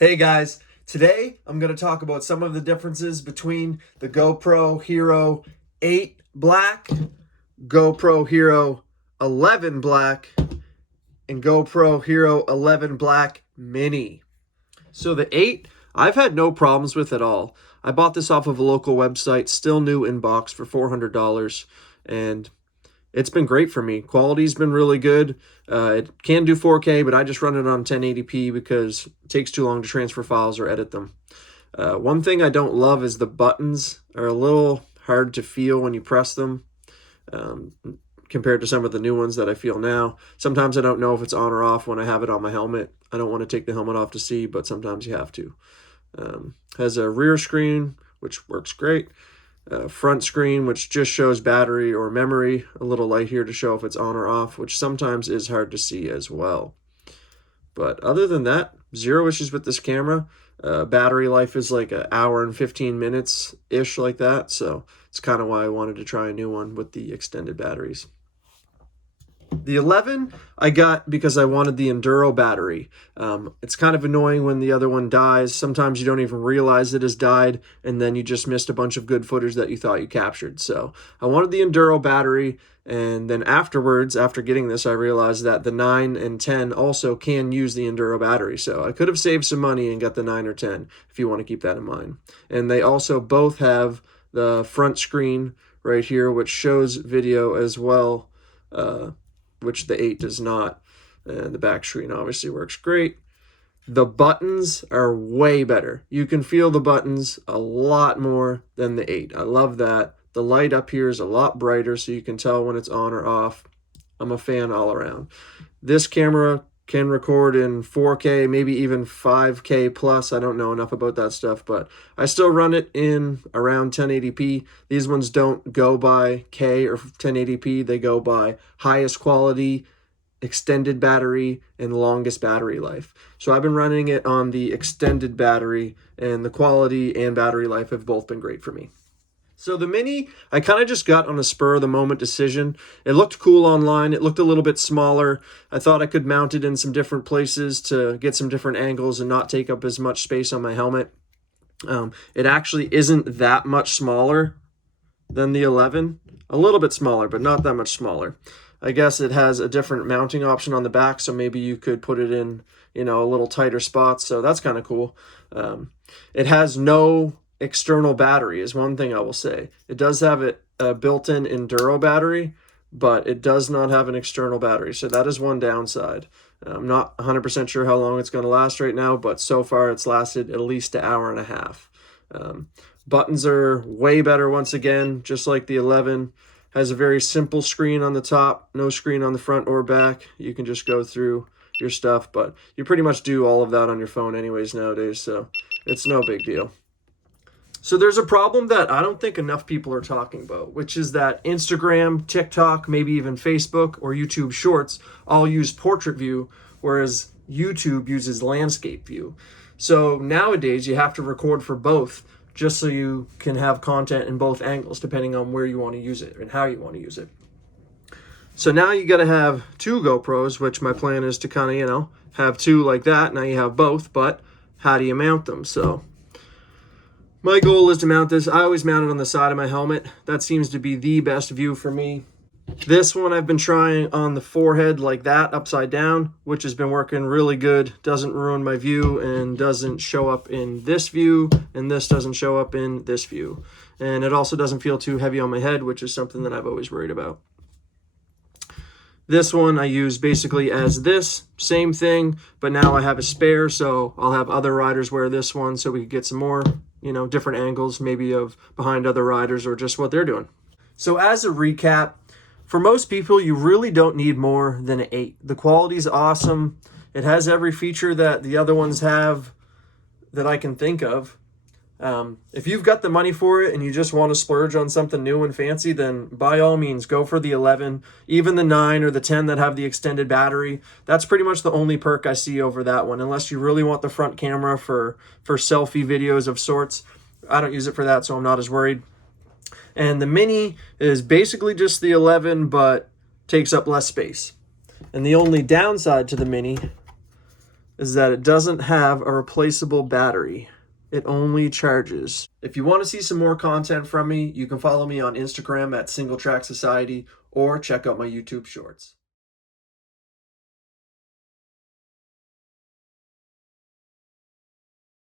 Hey guys, today I'm going to talk about some of the differences between the GoPro Hero 8 Black, GoPro Hero 11 Black, and GoPro Hero 11 Black Mini. So the 8, I've had no problems with at all. I bought this off of a local website, still new in box for $400, and it's been great for me. Quality's been really good. It can do 4K, but I just run it on 1080p because it takes too long to transfer files or edit them. One thing I don't love is the buttons are a little hard to feel when you press them, um, compared to some of the new ones that I feel now. Sometimes I don't know if it's on or off when I have it on my helmet. I don't want to take the helmet off to see, but sometimes you have to. Has a rear screen, which works great. Front screen, which just shows battery or memory, a little light here to show if it's on or off, which sometimes is hard to see as well. But other than that, zero issues with this camera. Battery life is like an hour and 15 minutes-ish like that, so it's kind of why I wanted to try a new one with the extended batteries. The 11 I got because I wanted the Enduro battery. It's kind of annoying when the other one dies. Sometimes you don't even realize it has died, and then you just missed a bunch of good footage that you thought you captured. So I wanted the Enduro battery, and then afterwards, after getting this, I realized that the 9 and 10 also can use the Enduro battery. So I could have saved some money and got the 9 or 10 if you want to keep that in mind. And they also both have the front screen right here, which shows video as well, which the 8 does not. And the back screen obviously works great. The buttons are way better. You can feel the buttons a lot more than the 8. I love that. The light up here is a lot brighter, so you can tell when it's on or off. I'm a fan all around. This camera can record in 4K, maybe even 5K plus. I don't know enough about that stuff, but I still run it in around 1080p. These ones don't go by K or 1080p. They go by highest quality, extended battery, and longest battery life. So I've been running it on the extended battery, and the quality and battery life have both been great for me. So the Mini, I kind of just got on a spur of the moment decision. It looked cool online. It looked a little bit smaller. I thought I could mount it in some different places to get some different angles and not take up as much space on my helmet. It actually isn't that much smaller than the 11. A little bit smaller, but not that much smaller. I guess it has a different mounting option on the back, so maybe you could put it in, a little tighter spots. So that's kind of cool. It has no external battery is one thing I will say. It does have a built-in Enduro battery, but it does not have an external battery. So that is one downside. I'm not 100% sure how long it's going to last right now, but so far it's lasted at least an hour and a half. Buttons are way better once again, just like the 11. Has a very simple screen on the top, no screen on the front or back. You can just go through your stuff, but you pretty much do all of that on your phone anyways nowadays, so it's no big deal. So there's a problem that I don't think enough people are talking about, which is that Instagram, TikTok, maybe even Facebook or YouTube Shorts all use portrait view, whereas YouTube uses landscape view. So nowadays you have to record for both just so you can have content in both angles depending on where you want to use it and how you want to use it. So now you got to have two GoPros, which my plan is to kind of, have two like that. Now you have both, but how do you mount them? So my goal is to mount this. I always mount it on the side of my helmet. That seems to be the best view for me. This one I've been trying on the forehead like that, upside down, which has been working really good. Doesn't ruin my view and doesn't show up in this view, and this doesn't show up in this view. And it also doesn't feel too heavy on my head, which is something that I've always worried about. This one I use basically as this, same thing, but now I have a spare, so I'll have other riders wear this one so we can get some more, different angles, maybe of behind other riders or just what they're doing. So as a recap, for most people, you really don't need more than an 8. The quality's awesome. It has every feature that the other ones have that I can think of. If you've got the money for it and you just want to splurge on something new and fancy, then by all means, go for the 11. Even the 9 or the 10 that have the extended battery, that's pretty much the only perk I see over that one, unless you really want the front camera for selfie videos of sorts. I don't use it for that, so I'm not as worried. And the Mini is basically just the 11, but takes up less space. And the only downside to the Mini is that it doesn't have a replaceable battery. It only charges. If you want to see some more content from me, you can follow me on Instagram at SingleTrackSociety or check out my YouTube shorts.